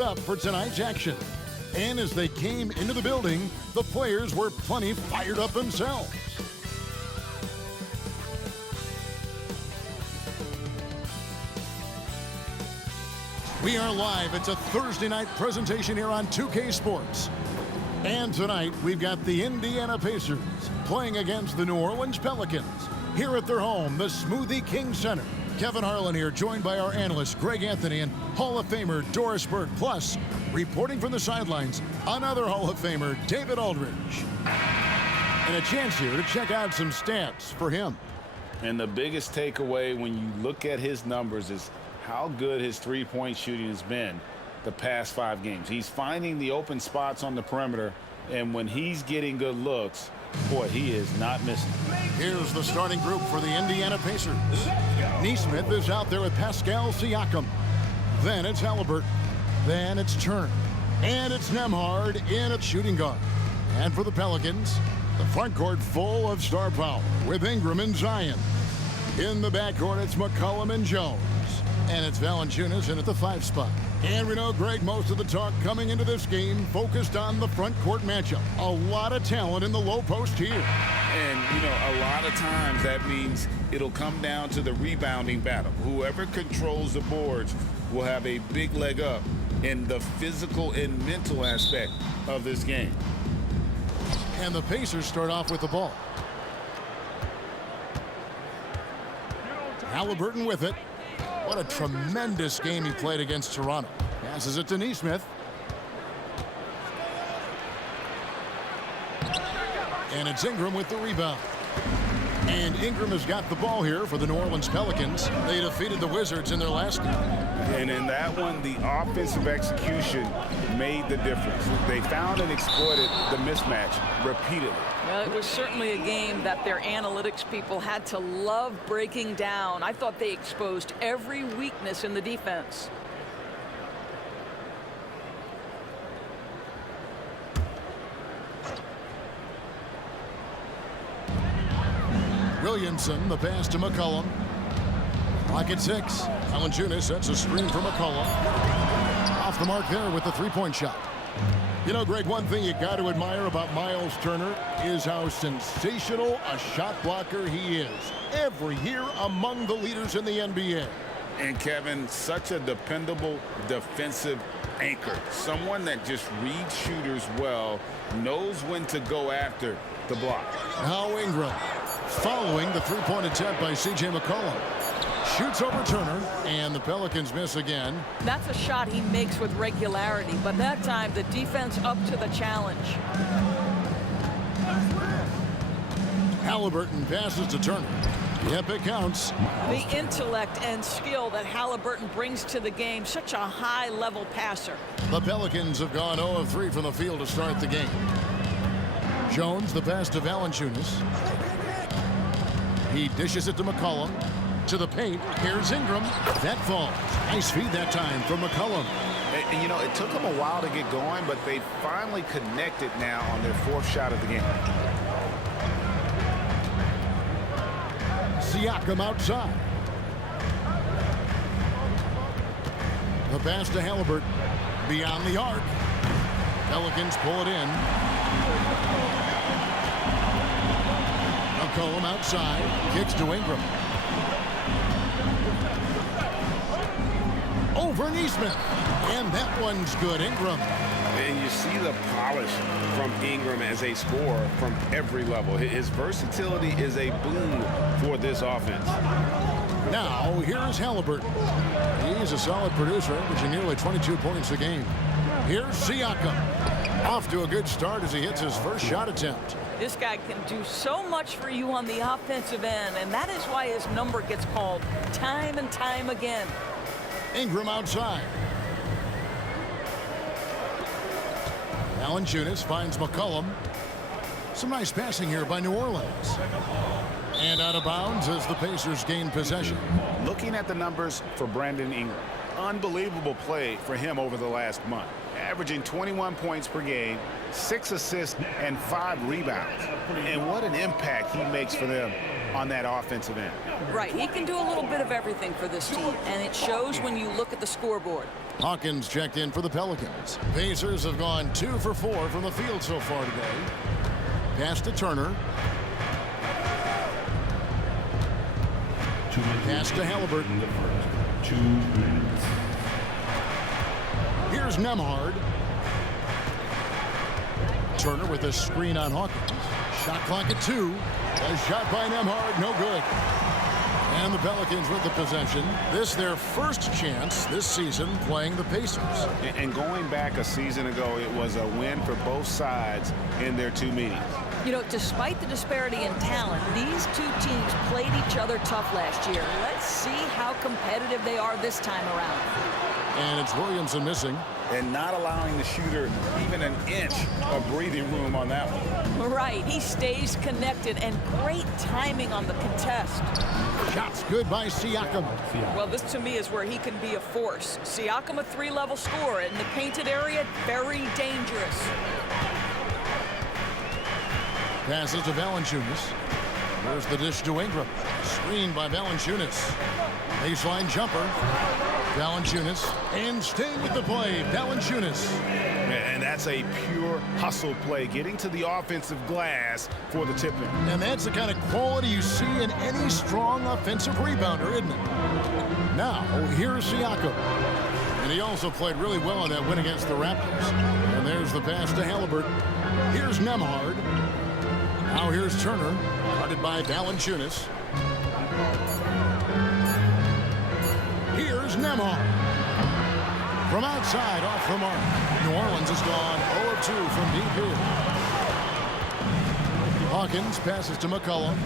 Up for tonight's action. And as they came into the building, the players were plenty fired up themselves. We are live. It's a Thursday night presentation here on 2K Sports. And tonight, we've got the Indiana Pacers playing against the New Orleans Pelicans here at their home, the Smoothie King Center. Kevin Harlan here, joined by our analyst, Greg Anthony, and Hall of Famer Doris Burke. Plus, reporting from the sidelines, another Hall of Famer, David Aldridge. And a chance here to check out some stats for him. And the biggest takeaway when you look at his numbers is how good his three-point shooting has been the past 5 games. He's finding the open spots on the perimeter, and when he's getting good looks, boy, he is not missing. Here's the starting group for the Indiana Pacers. Neesmith is out there with Pascal Siakam. Then it's Halliburton. Then it's Turner. And it's Nembhard in at shooting guard. And for the Pelicans, the front court full of star power with Ingram and Zion. In the backcourt, it's McCollum and Jones. And it's Valanciunas in at the 5 spot. And we know, Greg, most of the talk coming into this game focused on the front court matchup. A lot of talent in the low post here. And, you know, a lot of times that means it'll come down to the rebounding battle. Whoever controls the boards will have a big leg up in the physical and mental aspect of this game. And the Pacers start off with the ball. Halliburton with it. What a tremendous game he played against Toronto. Passes it to Neesmith. And it's Ingram with the rebound. And Ingram has got the ball here for the New Orleans Pelicans. They defeated the Wizards in their last game. And in that one, the offensive execution made the difference. They found and exploited the mismatch repeatedly. Well, it was certainly a game that their analytics people had to love breaking down. I thought they exposed every weakness in the defense. Williamson, the pass to McCollum. Clock at 6. Valanciunas sets a screen for McCollum. Off the mark there with the three-point shot. You know, Greg, one thing you got to admire about Miles Turner is how sensational a shot blocker he is. Every year among the leaders in the NBA. And Kevin, such a dependable defensive anchor. Someone that just reads shooters well, knows when to go after the block. Now Ingram, following the three-point attempt by C.J. McCollum. Shoots over Turner, and the Pelicans miss again. That's a shot he makes with regularity, but that time the defense up to the challenge. Halliburton passes to Turner. Yep, it counts. The intellect and skill that Halliburton brings to the game, such a high-level passer. The Pelicans have gone 0 of 3 from the field to start the game. Jones, the pass to Valanciunas. He dishes it to McCollum. To the paint. Here's Ingram. That falls. Nice feed that time from McCollum. And, you know, it took them a while to get going, but they finally connected now on their 4th shot of the game. Siakam outside. The pass to Halliburton. Beyond the arc. Pelicans pull it in. McCollum outside. Kicks to Ingram. Over Neesmith. And that one's good. Ingram. And you see the polish from Ingram as a scorer from every level. His versatility is a boon for this offense. Now, here's Halliburton. He's a solid producer, averaging nearly 22 points a game. Here's Siakam. Off to a good start as he hits his first shot attempt. This guy can do so much for you on the offensive end, and that is why his number gets called time and time again. Ingram outside. Valanciunas finds McCollum. Some nice passing here by New Orleans. And out of bounds as the Pacers gain possession. Looking at the numbers for Brandon Ingram, unbelievable play for him over the last month. Averaging 21 points per game, 6 assists, and 5 rebounds. And what an impact he makes for them on that offensive end. Right, he can do a little bit of everything for this team, and it shows when you look at the scoreboard. Hawkins checked in for the Pelicans. Pacers have gone 2 for 4 from the field so far today. Pass to Turner. Pass to Halliburton. 2 minutes. Here's Nembhard. Turner with a screen on Hawkins. Shot clock at 2. A shot by Nembhard, no good. And the Pelicans with the possession. This their first chance this season playing the Pacers. And going back a season ago, it was a win for both sides in their 2 meetings. You know, despite the disparity in talent, these two teams played each other tough last year. Let's see how competitive they are this time around. And it's Williamson missing. And not allowing the shooter even an inch of breathing room on that one. Right, he stays connected, and great timing on the contest. Shots good by Siakam. Well, this to me is where he can be a force. Siakam, a 3-level scorer in the painted area, very dangerous. Passes to Valanciunas. There's the dish to Ingram. Screen by Valanciunas. Baseline jumper. Valanciunas. And staying with the play, Valanciunas. And that's a pure hustle play, getting to the offensive glass for the tip-in. And that's the kind of quality you see in any strong offensive rebounder, isn't it? Now, here's Siakam. And he also played really well in that win against the Raptors. And there's the pass to Halliburton. Here's Nembhard. Now here's Turner, guarded by Valanciunas. Here's Nembhard. From outside, off the mark. New Orleans has gone 0 of 2 from deep here. Hawkins passes to McCollum.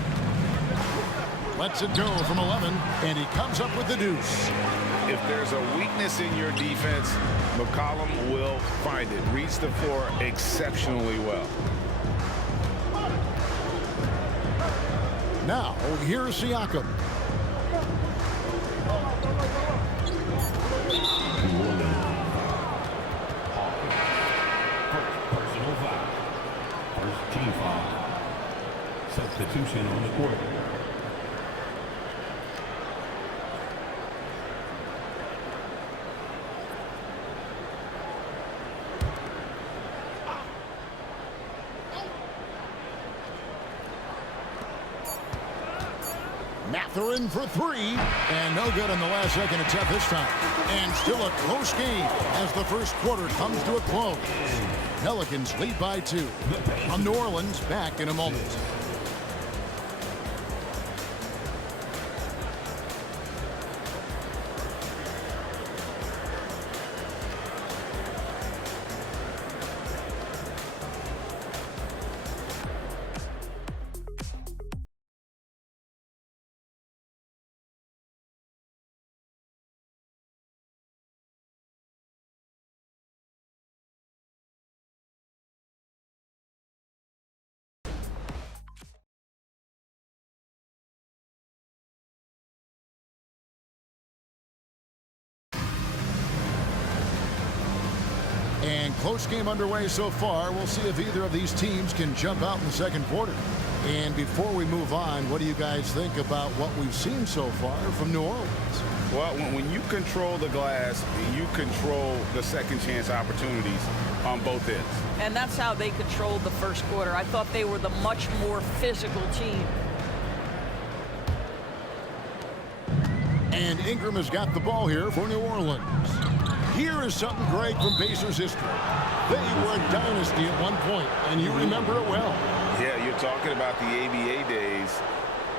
Lets it go from 11, and he comes up with the deuce. If there's a weakness in your defense, McCollum will find it. Reads the floor exceptionally well. Now, here's Siakam. Personal foul. First team foul. Substitution on the court. Mathurin for 3, and no good on the last second attempt this time. And still a close game as the first quarter comes to a close. Pelicans lead by 2. On New Orleans, back in a moment. And close game underway so far. We'll see if either of these teams can jump out in the second quarter. And before we move on, what do you guys think about what we've seen so far from New Orleans? Well, when you control the glass, you control the second chance opportunities on both ends. And that's how they controlled the first quarter. I thought they were the much more physical team. And Ingram has got the ball here for New Orleans. Here is something great from Pacers history. They were a dynasty at one point, and you remember it well. Yeah, you're talking about the ABA days,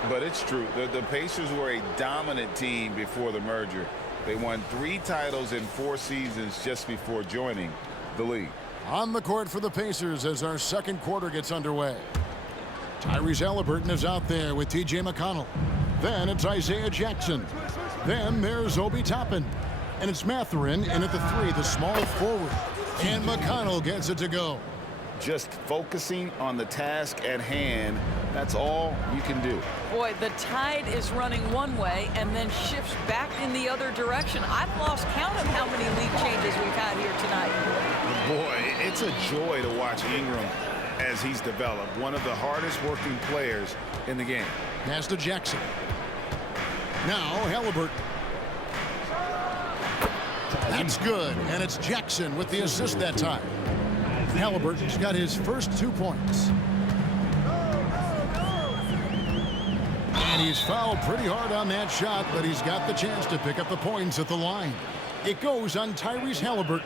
but it's true. The Pacers were a dominant team before the merger. They won 3 titles in 4 seasons just before joining the league. On the court for the Pacers as our second quarter gets underway. Tyrese Halliburton is out there with T.J. McConnell. Then it's Isaiah Jackson. Then there's Obi Toppin. And it's Mathurin in at the 3, the small forward. And McConnell gets it to go. Just focusing on the task at hand, that's all you can do. Boy, the tide is running one way and then shifts back in the other direction. I've lost count of how many lead changes we've had here tonight. Boy, it's a joy to watch Ingram as he's developed. One of the hardest working players in the game. Pass to Jackson. Now Halliburton. That's good, and it's Jackson with the assist that time. Halliburton's got his first 2 points. And he's fouled pretty hard on that shot, but he's got the chance to pick up the points at the line. It goes on Tyrese Halliburton.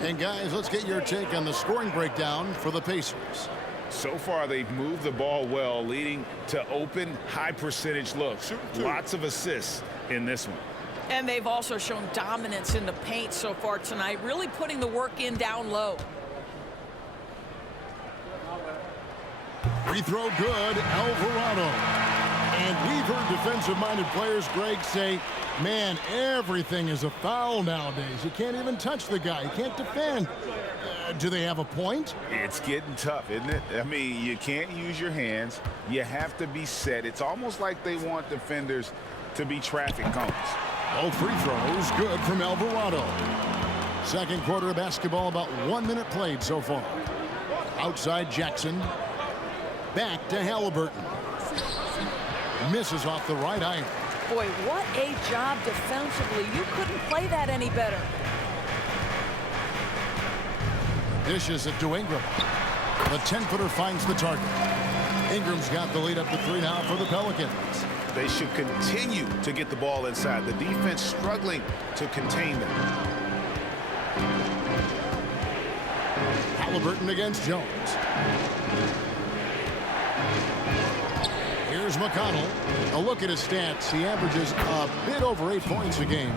And guys, let's get your take on the scoring breakdown for the Pacers. So far, they've moved the ball well, leading to open, high-percentage looks. Lots of assists in this one. And they've also shown dominance in the paint so far tonight, really putting the work in down low. Free throw good, Alvarado. And we've heard defensive-minded players, Greg, say, man, everything is a foul nowadays. You can't even touch the guy. You can't defend. Do they have a point? It's getting tough, isn't it? I mean, you can't use your hands. You have to be set. It's almost like they want defenders to be traffic cones. Both free throws good from Alvarado. Second quarter of basketball, about 1 minute played so far. Outside Jackson. Back to Halliburton. Misses off the right iron. Boy, what a job defensively. You couldn't play that any better. Dishes it to Ingram. The 10-footer finds the target. Ingram's got the lead up to 3 now for the Pelicans. They should continue to get the ball inside. The defense struggling to contain them. Halliburton against Jones. Here's McConnell. A look at his stats. He averages a bit over 8 points a game.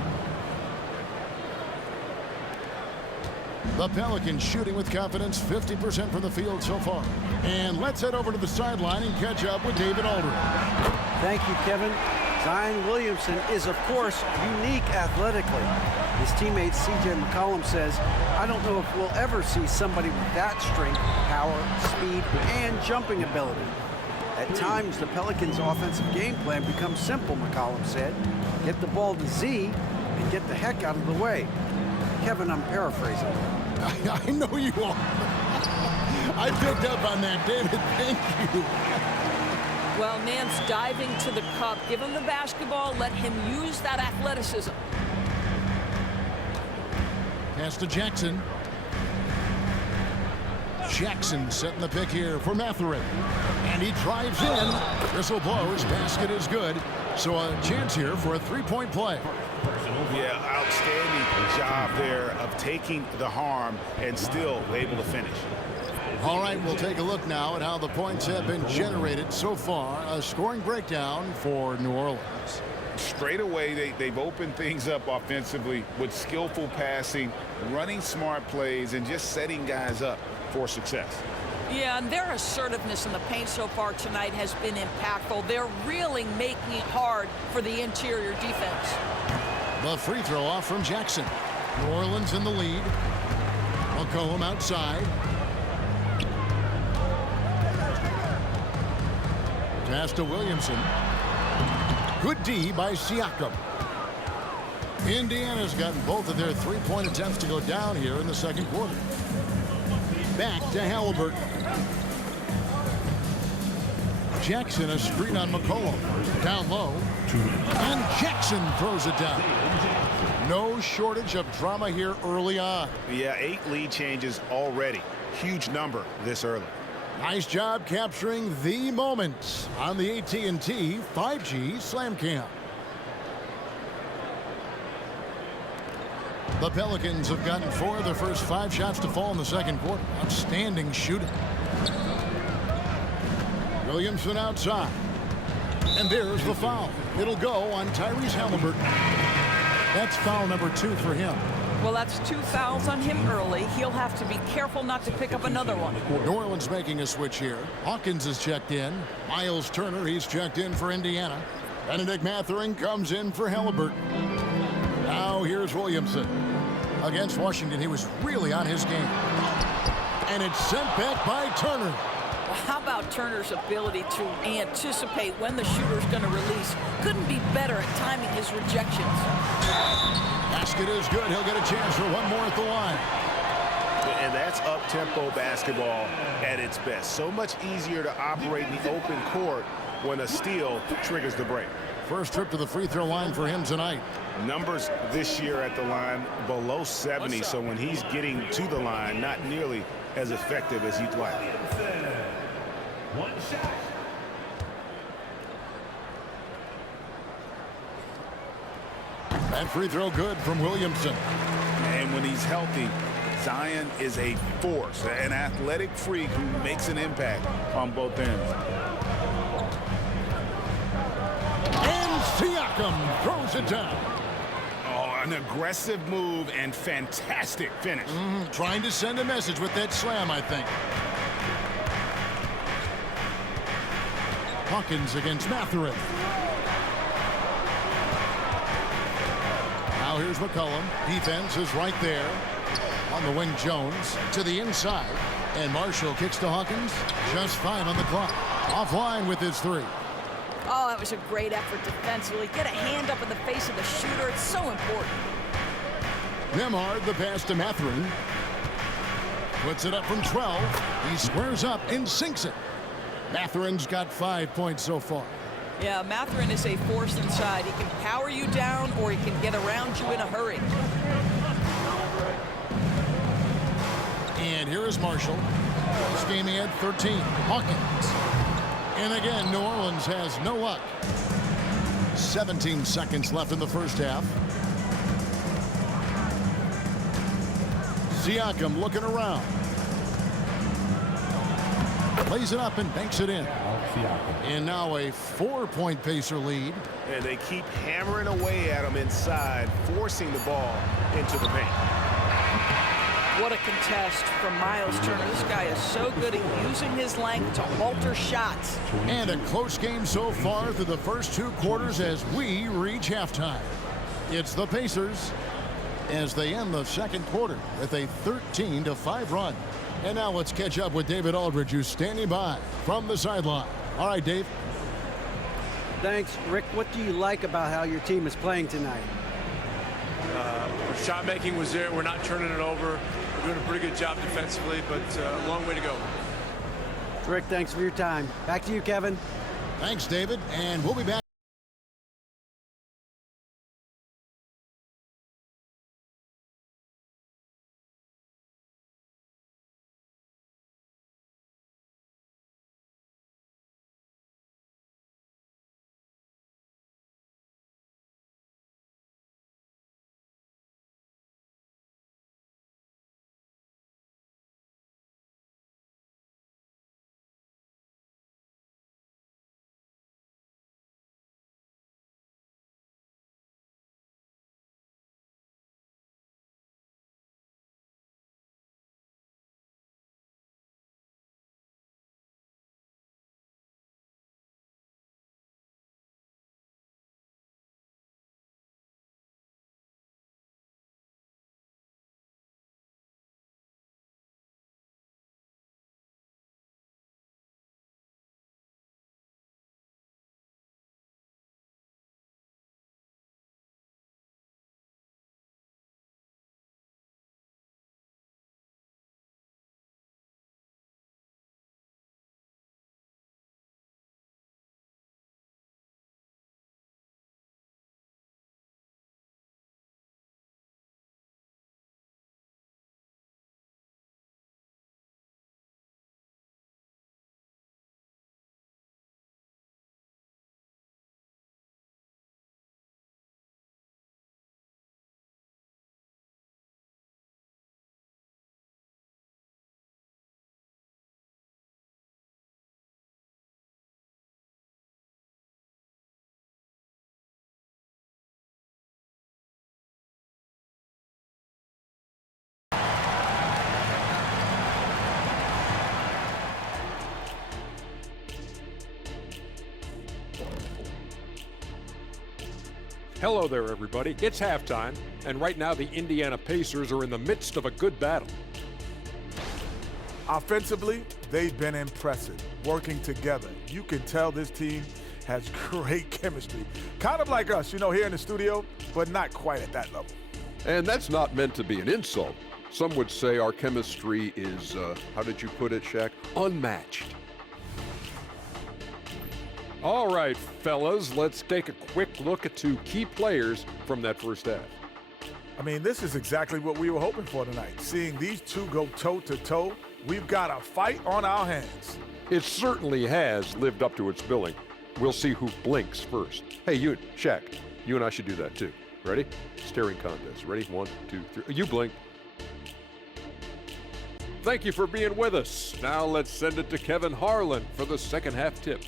The Pelicans shooting with confidence, 50% from the field so far. And let's head over to the sideline and catch up with David Aldridge. Thank you, Kevin. Zion Williamson is, of course, unique athletically. His teammate C.J. McCollum says, I don't know if we'll ever see somebody with that strength, power, speed, and jumping ability. At times, the Pelicans' offensive game plan becomes simple, McCollum said. Get the ball to Z and get the heck out of the way. Kevin, I'm paraphrasing. I know you are. I picked up on that, David. Thank you. Well, Nance diving to the cup. Give him the basketball. Let him use that athleticism. Pass to Jackson. Jackson setting the pick here for Matherin. And he drives in. Whistle blows. Basket is good. So a chance here for a three-point play. Yeah, outstanding job there of taking the harm and still able to finish. All right, we'll take a look now at how the points have been generated so far. A scoring breakdown for New Orleans. Straight away, they've opened things up offensively with skillful passing, running smart plays, and just setting guys up for success. Yeah, and their assertiveness in the paint so far tonight has been impactful. They're really making it hard for the interior defense. The free throw off from Jackson. New Orleans in the lead. McCollum outside. Pass to Williamson. Good D by Siakam. Indiana's gotten both of their three-point attempts to go down here in the second quarter. Back to Halliburton. Jackson, a screen on McCollum. Down low. And Jackson throws it down. No shortage of drama here early on. Yeah, 8 lead changes already. Huge number this early. Nice job capturing the moments on the AT&T 5G Slam Cam. The Pelicans have gotten 4 of their first 5 shots to fall in the second quarter. Outstanding shooting. Williamson outside. And there's the foul. It'll go on Tyrese Halliburton. That's foul number 2 for him. Well, that's 2 fouls on him early. He'll have to be careful not to pick up another one. New Orleans making a switch here. Hawkins is checked in. Miles Turner, he's checked in for Indiana. Benedict Mathurin comes in for Halliburton. Now here's Williamson. Against Washington, he was really on his game. And it's sent back by Turner. How about Turner's ability to anticipate when the shooter's going to release? Couldn't be better at timing his rejections. Basket is good. He'll get a chance for one more at the line. And that's up-tempo basketball at its best. So much easier to operate in the open court when a steal triggers the break. First trip to the free throw line for him tonight. Numbers this year at the line below 70, so when he's getting to the line, not nearly as effective as you'd like. One shot. That free throw good from Williamson. And when he's healthy, Zion is a force, an athletic freak who makes an impact on both ends. And Siakam throws it down. Oh, an aggressive move and fantastic finish. Trying to send a message with that slam, I think. Hawkins against Mathurin. Now here's McCollum. Defense is right there. On the wing, Jones to the inside. And Marshall kicks to Hawkins. Just 5 on the clock. Offline with his 3. Oh, that was a great effort defensively. Get a hand up in the face of the shooter. It's so important. Nembhard the pass to Mathurin. Puts it up from 12. He squares up and sinks it. Mathurin's got 5 points so far. Yeah, Mathurin is a force inside. He can power you down or he can get around you in a hurry. And here is Marshall. This game he had 13. Hawkins. And again, New Orleans has no luck. 17 seconds left in the first half. Siakam looking around. Lays it up and banks it in. And now a 4-point Pacer lead. And they keep hammering away at him inside, forcing the ball into the paint. What a contest from Miles Turner. This guy is so good at using his length to alter shots. And a close game so far through the first 2 quarters as we reach halftime. It's the Pacers as they end the second quarter with a 13-5 run. And now let's catch up with David Aldridge, who's standing by from the sideline. All right, Dave. Thanks, Rick. What do you like about how your team is playing tonight? Our shot making was there. We're not turning it over. We're doing a pretty good job defensively, but a long way to go. Rick, thanks for your time. Back to you, Kevin. Thanks, David. And we'll be back. Hello there, everybody. It's halftime, and right now the Indiana Pacers are in the midst of a good battle. Offensively, they've been impressive, working together. You can tell this team has great chemistry. Kind of like us, here in the studio, but not quite at that level. And that's not meant to be an insult. Some would say our chemistry is, how did you put it, Shaq? Unmatched. All right, fellas, let's take a quick look at 2 key players from that first half. I mean, this is exactly what we were hoping for tonight. Seeing these two go toe-to-toe, we've got a fight on our hands. It certainly has lived up to its billing. We'll see who blinks first. Hey, you, Shaq, you and I should do that too. Ready? Staring contest. Ready? 1, 2, 3. You blink. Thank you for being with us. Now let's send it to Kevin Harlan for the second half tip.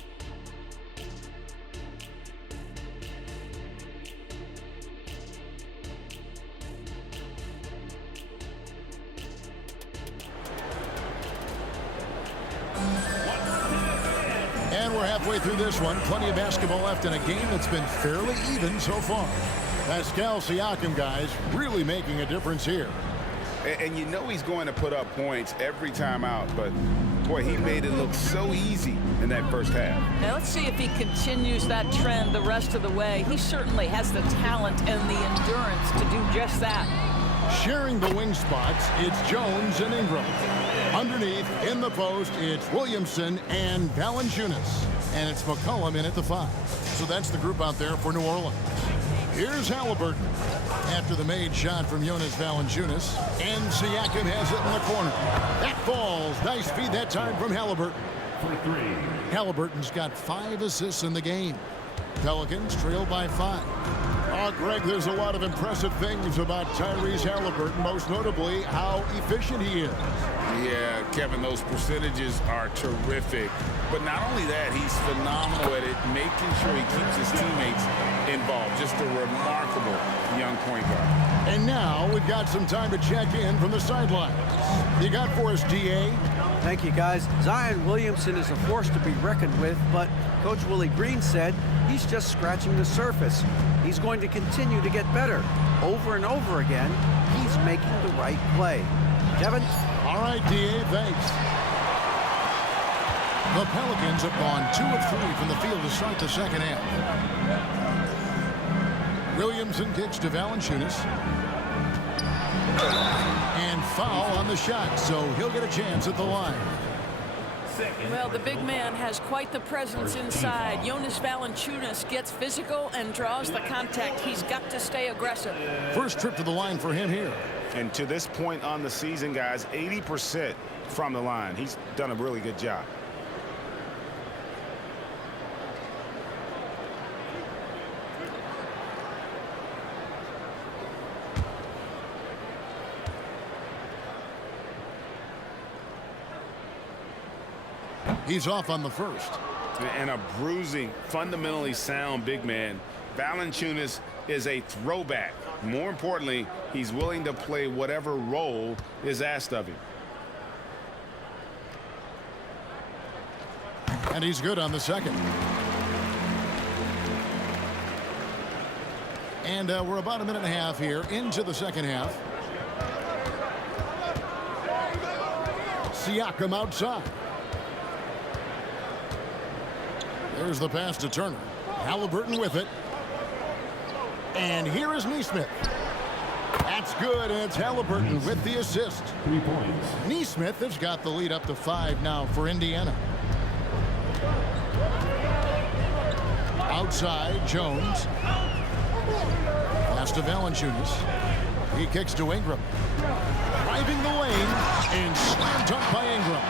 And we're halfway through this one. Plenty of basketball left in a game that's been fairly even so far. Pascal Siakam, guys, really making a difference here. And you know he's going to put up points every time out, but boy, he made it look so easy in that first half. Now let's see if he continues that trend the rest of the way. He certainly has the talent and the endurance to do just that. Sharing the wing spots, it's Jones and Ingram. Underneath, in the post, it's Williamson and Valanciunas. And it's McCollum in at the 5. So that's the group out there for New Orleans. Here's Halliburton after the made shot from Jonas Valanciunas. And Siakam has it in the corner. That falls. Nice feed that time from Halliburton. For 3. Halliburton's got 5 assists in the game. Pelicans trail by 5. Oh, Greg, there's a lot of impressive things about Tyrese Halliburton, most notably how efficient he is. Yeah, Kevin, those percentages are terrific. But not only that, he's phenomenal at it, making sure he keeps his teammates involved. Just a remarkable young point guard. And now we've got some time to check in from the sidelines. You got for us, DA? Thank you, guys. Zion Williamson is a force to be reckoned with, but Coach Willie Green said he's just scratching the surface. He's going to continue to get better. Over and over again, he's making the right play. Kevin? All right, DA, thanks. The Pelicans have gone 2 of 3 from the field to start the second half. Williamson kicks to Valanciunas. And foul on the shot, so he'll get a chance at the line. Well, the big man has quite the presence inside. Jonas Valanciunas gets physical and draws the contact. He's got to stay aggressive. First trip to the line for him here. And to this point on the season, guys, 80% from the line. He's done a really good job. He's off on the first. And a bruising, fundamentally sound big man. Valanciunas is a throwback. More importantly, he's willing to play whatever role is asked of him. And he's good on the second. And we're about a minute and a half here into the second half. Siakam outside. There's the pass to Turner. Halliburton with it. And here is Nesmith. That's good, and it's Halliburton with the assist. 3 points. Nesmith has got the lead up to 5 now for Indiana. Outside, Jones. Pass to Valanciunas. He kicks to Ingram. Driving the lane and slam dunk by Ingram.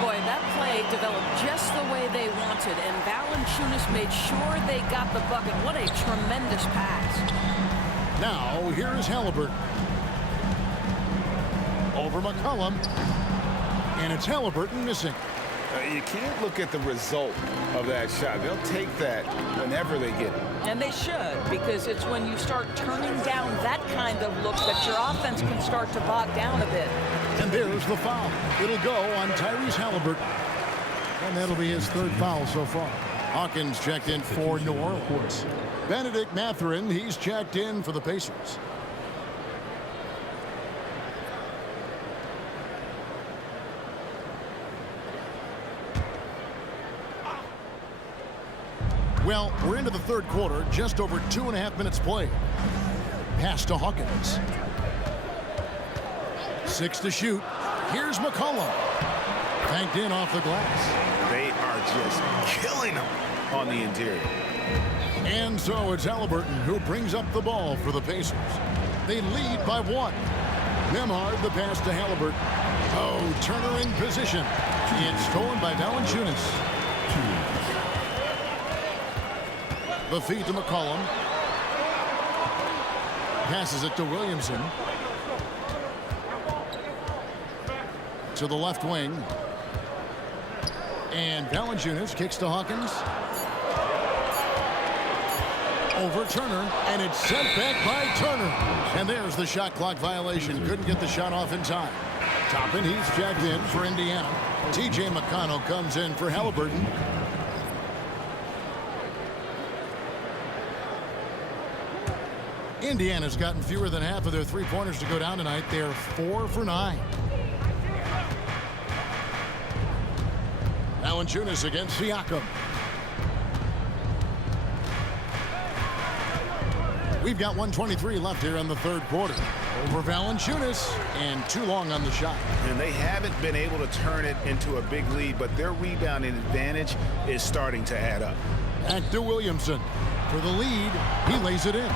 Boy, that play developed just the way they wanted, and Valanciunas made sure they got the bucket. What a tremendous pass. Now, here is Halliburton. Over McCollum. And it's Halliburton missing. You can't look at the result of that shot. They'll take that whenever they get it. And they should, because it's when you start turning down that kind of look that your offense can start to bog down a bit. And there's the foul. It'll go on Tyrese Halliburton. And that'll be his 3rd foul so far. Hawkins checked in for New Orleans. Benedict Mathurin, he's checked in for the Pacers. Well, we're into the 3rd quarter, just over 2.5 minutes played. Pass to Hawkins. 6 to shoot. Here's McCollum. Banked in off the glass. They are just killing them on the interior. And so it's Halliburton who brings up the ball for the Pacers. They lead by 1. Nembhard the pass to Halliburton. Oh, Turner in position. It's stolen by Valanciunas. The feed to McCollum. Passes it to Williamson. To the left wing. And Valanciunas kicks to Hawkins. Over Turner, and it's sent back by Turner. And there's the shot clock violation. Couldn't get the shot off in time. Toppin, he's checked in for Indiana. T.J. McConnell comes in for Halliburton. Indiana's gotten fewer than half of their three-pointers to go down tonight. They're 4 for 9. Valanciunas against Siakam. We've got 1:23 left here in the third quarter. Over Valanciunas, and too long on the shot. And they haven't been able to turn it into a big lead, but their rebounding advantage is starting to add up. Back to Williamson. For the lead, he lays it in.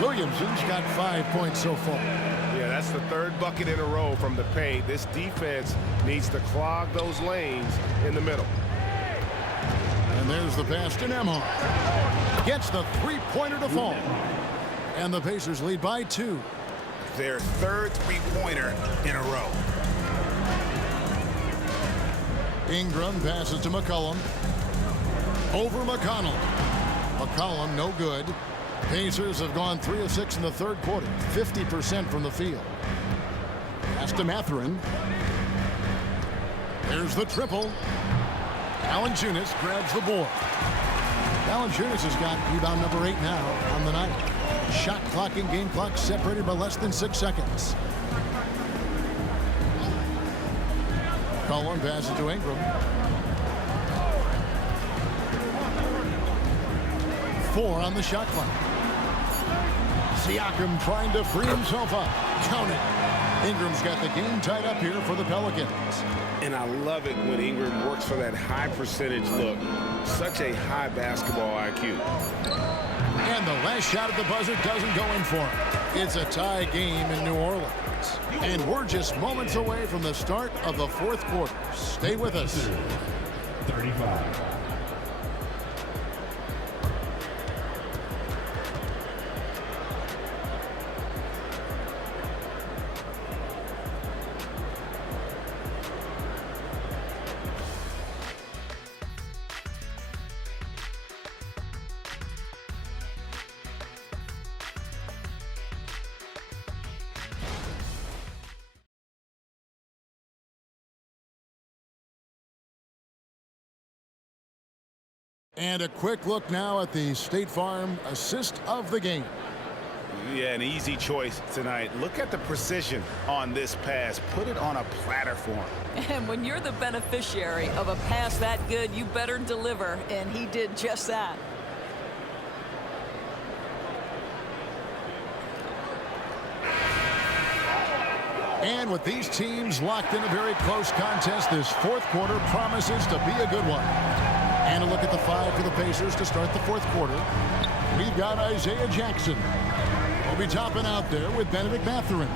Williamson's got 5 points so far. Yeah, that's the third bucket in a row from the paint. This defense needs to clog those lanes in the middle. And there's the pass to Nembhard. Gets the three-pointer to fall. And the Pacers lead by 2. Their third three-pointer in a row. Ingram passes to McCollum. Over McConnell. McCollum no good. Pacers have gone 3 of 6 in the third quarter. 50% from the field. Pass to Mathurin. There's the triple. Valanciunas grabs the board. Valanciunas has got rebound number 8 now on the night. Shot clock and game clock separated by less than 6 seconds. Collin passes to Ingram. 4 on the shot clock. Siakam trying to free himself up. Count it. Ingram's got the game tied up here for the Pelicans. And I love it when Ingram works for that high percentage look. Such a high basketball IQ. And the last shot at the buzzer doesn't go in for him. It's a tie game in New Orleans. And we're just moments away from the start of the fourth quarter. Stay with us. 35. And a quick look now at the State Farm assist of the game. Yeah, an easy choice tonight. Look at the precision on this pass. Put it on a platter for him. And when you're the beneficiary of a pass that good, you better deliver. And he did just that. And with these teams locked in a very close contest, this fourth quarter promises to be a good one. And a look at the 5 for the Pacers to start the fourth quarter. We've got Isaiah Jackson. We'll be topping out there with Benedict Mathurin.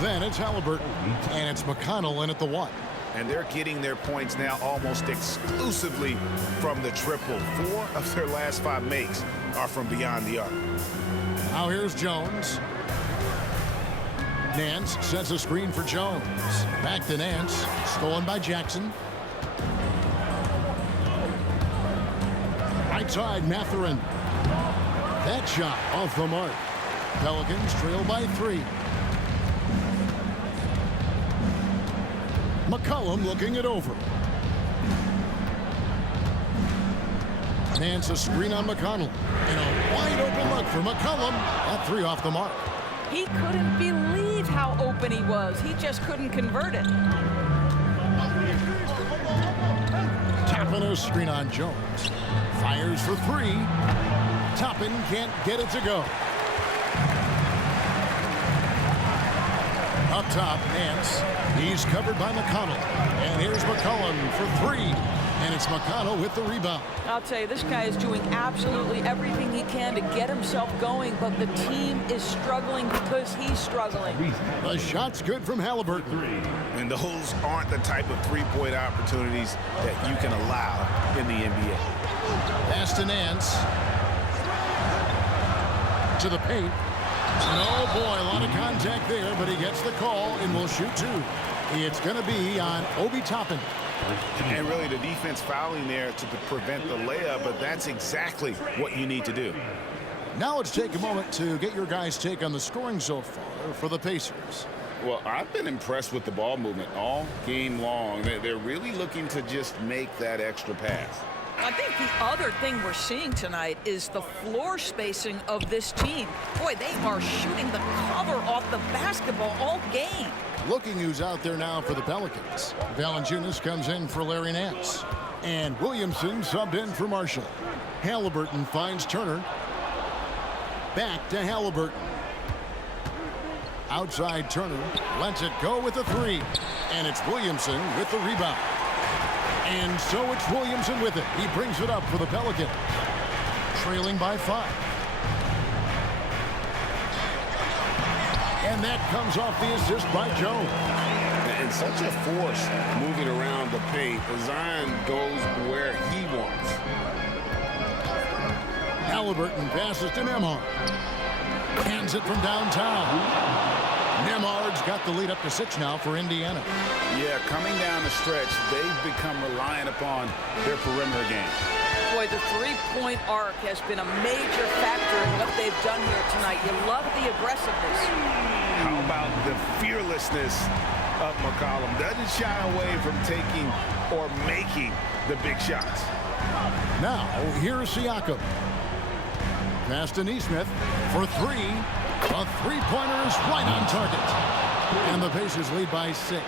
Then it's Halliburton. And it's McConnell in at the 1. And they're getting their points now almost exclusively from the triple. 4 of their last 5 makes are from beyond the arc. Now here's Jones. Nance sets a screen for Jones. Back to Nance. Stolen by Jackson. Right side, Mathurin. That shot off the mark. Pelicans trail by 3. McCollum looking it over. Nance a screen on McConnell. And a wide open look for McCollum. That 3 off the mark. He couldn't believe how open he was. He just couldn't convert it. Toppin a screen on Jones. Fires for 3. Toppin can't get it to go. Up top, Nance. He's covered by McConnell. And here's McCollum for 3. And it's McConnell with the rebound. I'll tell you, this guy is doing absolutely everything he can to get himself going, but the team is struggling because he's struggling. The shot's good from Halliburton. And those aren't the type of three-point opportunities that you can allow in the NBA. Pass to Nance. To the paint. Oh, boy, a lot of contact there, but he gets the call and will shoot two. It's going to be on Obi Toppin. And really the defense fouling there to prevent the layup, but that's exactly what you need to do. Now let's take a moment to get your guys' take on the scoring so far for the Pacers. Well, I've been impressed with the ball movement all game long. They're really looking to just make that extra pass. I think the other thing we're seeing tonight is the floor spacing of this team. Boy, they are shooting the cover off the basketball all game. Looking who's out there now for the Pelicans. Valanciunas comes in for Larry Nance. And Williamson subbed in for Marshall. Halliburton finds Turner. Back to Halliburton. Outside Turner lets it go with a three. And it's Williamson with the rebound. And so it's Williamson with it. He brings it up for the Pelicans. Trailing by 5. And that comes off the assist by Jones. And such a force moving around the paint. Zion goes where he wants. Halliburton passes to Nembhard. Hands it from downtown. Nembhard's got the lead up to 6 now for Indiana. Yeah, coming down the stretch, they've become reliant upon their perimeter game. Boy, the three-point arc has been a major factor in what they've done here tonight. You love the aggressiveness. How about the fearlessness of McCollum? Doesn't shy away from taking or making the big shots. Now, here's Siakam. Pass to Neesmith for 3. A three-pointer is right on target. And the Pacers lead by 6.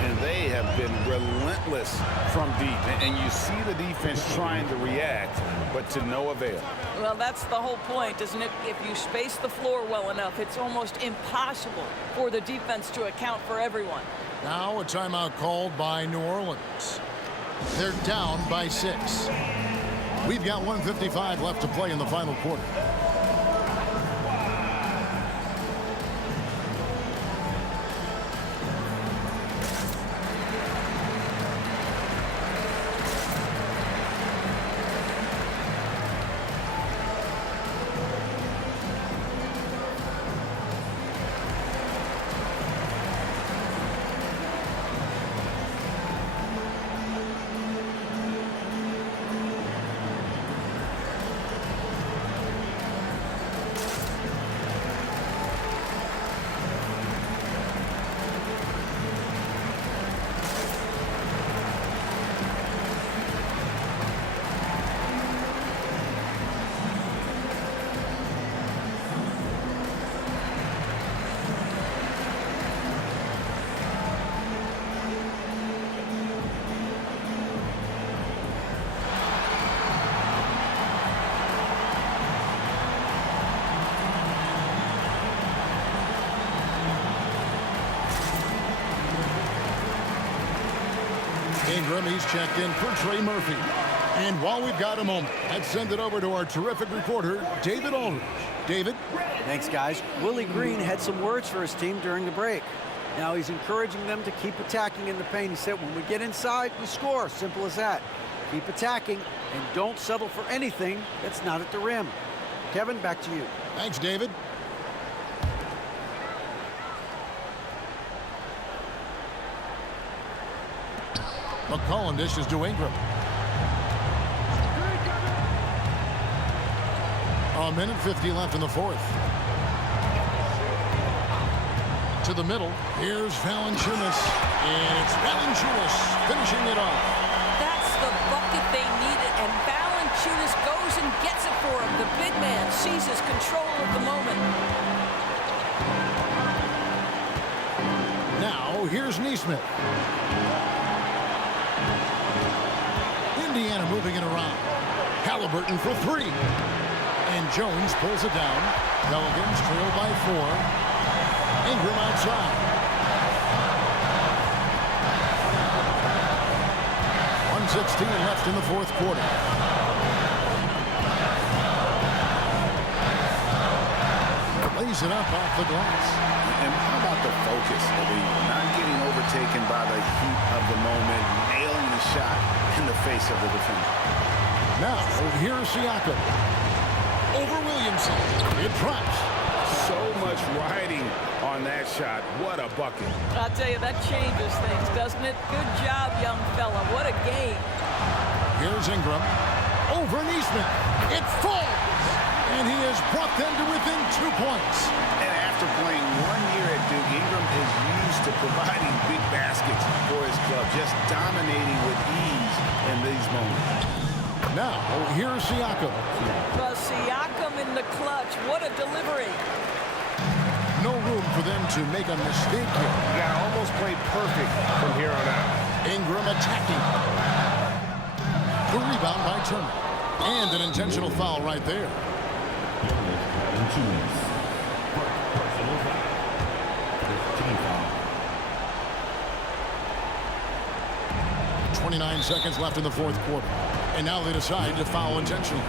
And they have been relentless from deep. And you see the defense trying to react, but to no avail. Well, that's the whole point, isn't it? If you space the floor well enough, it's almost impossible for the defense to account for everyone. Now a timeout called by New Orleans. They're down by 6. We've got 1:55 left to play in the final quarter. Ingram, he's checked in for Trey Murphy. And while we've got a moment, let's send it over to our terrific reporter, David Aldridge. David? Thanks, guys. Willie Green had some words for his team during the break. Now he's encouraging them to keep attacking in the paint. He said, when we get inside, we score. Simple as that. Keep attacking and don't settle for anything that's not at the rim. Kevin, back to you. Thanks, David. McCollum dishes to Ingram. A minute 50 left in the fourth. To the middle. Here's Valanciunas. And it's Valanciunas finishing it off. That's the bucket they needed, and Valanciunas goes and gets it for him. The big man seizes control of the moment. Now, here's Neesmith. Indiana moving it around. Halliburton for 3. And Jones pulls it down. Pelicans trail by 4. Ingram outside. 1:06 2:16 left in the fourth quarter. Lays it up off the glass. And how about the focus of Ingram? Not getting overtaken by the heat of the moment, nailing the shot in the face of the defender. Now, here's Siakam. Over Williamson. It drops. So much riding on that shot. What a bucket. I'll tell you, that changes things, doesn't it? Good job, young fella. What a game. Here's Ingram. Over Neesmith. It falls. And he has brought them to within 2 points. And after playing 1 year at Duke, Ingram is used to providing big baskets for his club, just dominating with ease in these moments. Now, here's Siakam. Well, Siakam in the clutch. What a delivery. No room for them to make a mistake here. You got to almost play perfect from here on out. Ingram attacking. The rebound by Turner. And an intentional foul right there. 29 seconds left in the fourth quarter. And now they decide to foul intentionally.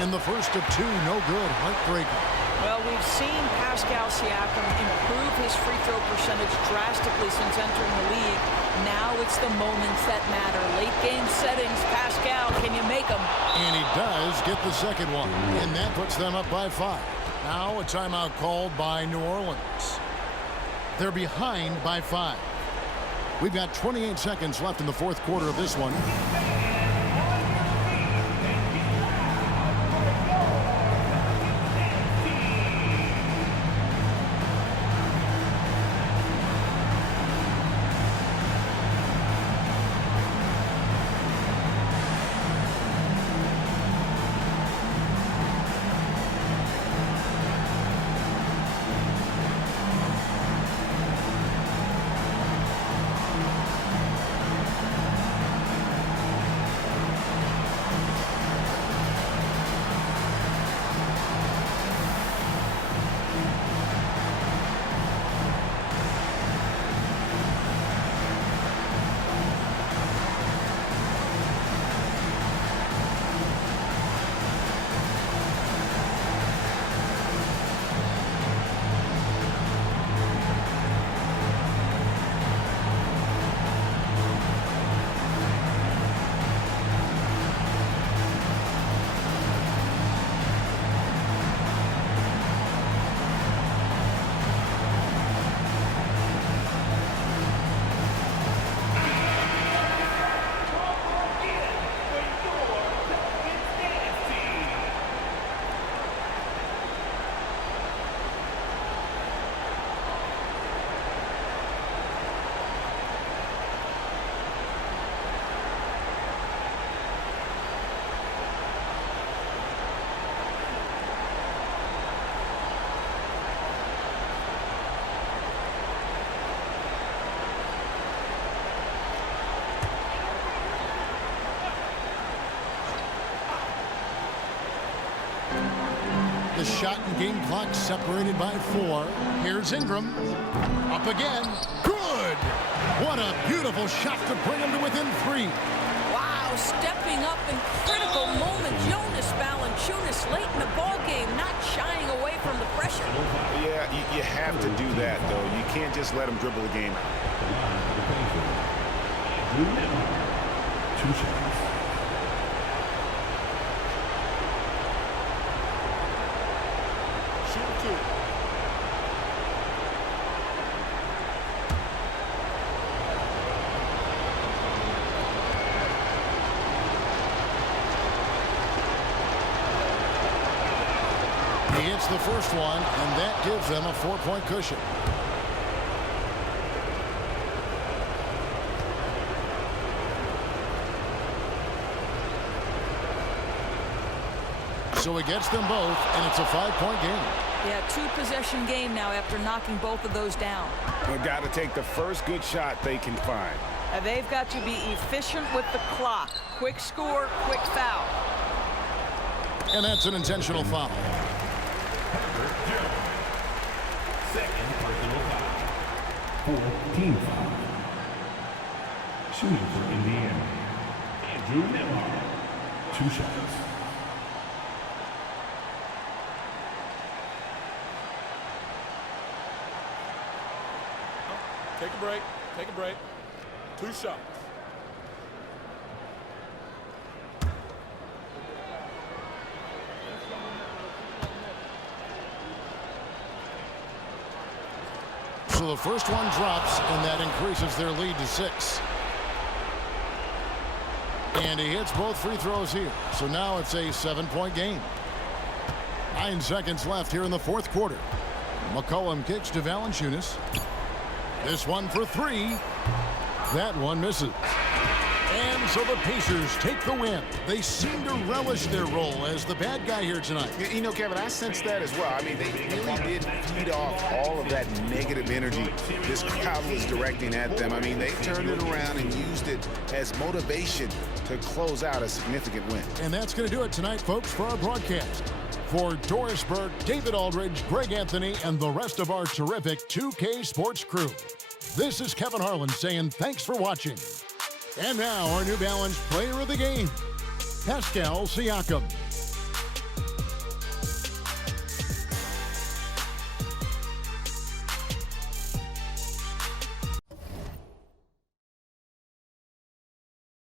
And the first of two, no good. Heartbreaker. Well, we've seen Pascal Siakam improve his free throw percentage drastically since entering the league. Now it's the moments that matter. Late game settings. Pascal, can you make them? And he does get the second one. And that puts them up by 5. Now a timeout called by New Orleans. They're behind by 5. We've got 28 seconds left in the fourth quarter of this one. The shot and game clock separated by 4. Here's Ingram. Up again. Good! What a beautiful shot to bring him to within 3. Wow, stepping up in critical moments. Jonas Valanciunas late in the ballgame, not shying away from the pressure. Yeah, you have to do that, though. You can't just let him dribble the game out. 2 seconds. He hits the first one, and that gives them a 4-point cushion. So he gets them both, and it's a 5-point game. Yeah, two-possession game now after knocking both of those down. They've got to take the first good shot they can find. And they've got to be efficient with the clock. Quick score, quick foul. And that's an intentional foul. Second personal foul. 14 foul. Shooting for Indiana. Andrew Nemhard. 2 shots. Take a break. Take a break. 2 shots. So the first one drops, and that increases their lead to 6. And he hits both free throws here. So now it's a 7-point game. 9 seconds left here in the fourth quarter. McCollum kicks to Valanciunas. This one for 3. That one misses. And so the Pacers take the win. They seem to relish their role as the bad guy here tonight. You know, Kevin, I sense that as well. I mean, they really did feed off all of that negative energy this crowd was directing at them. I mean, they turned it around and used it as motivation to close out a significant win. And that's going to do it tonight, folks, for our broadcast. For Doris Burke, David Aldridge, Greg Anthony, and the rest of our terrific 2K Sports crew, this is Kevin Harlan saying thanks for watching. And now our New Balance player of the game, Pascal Siakam.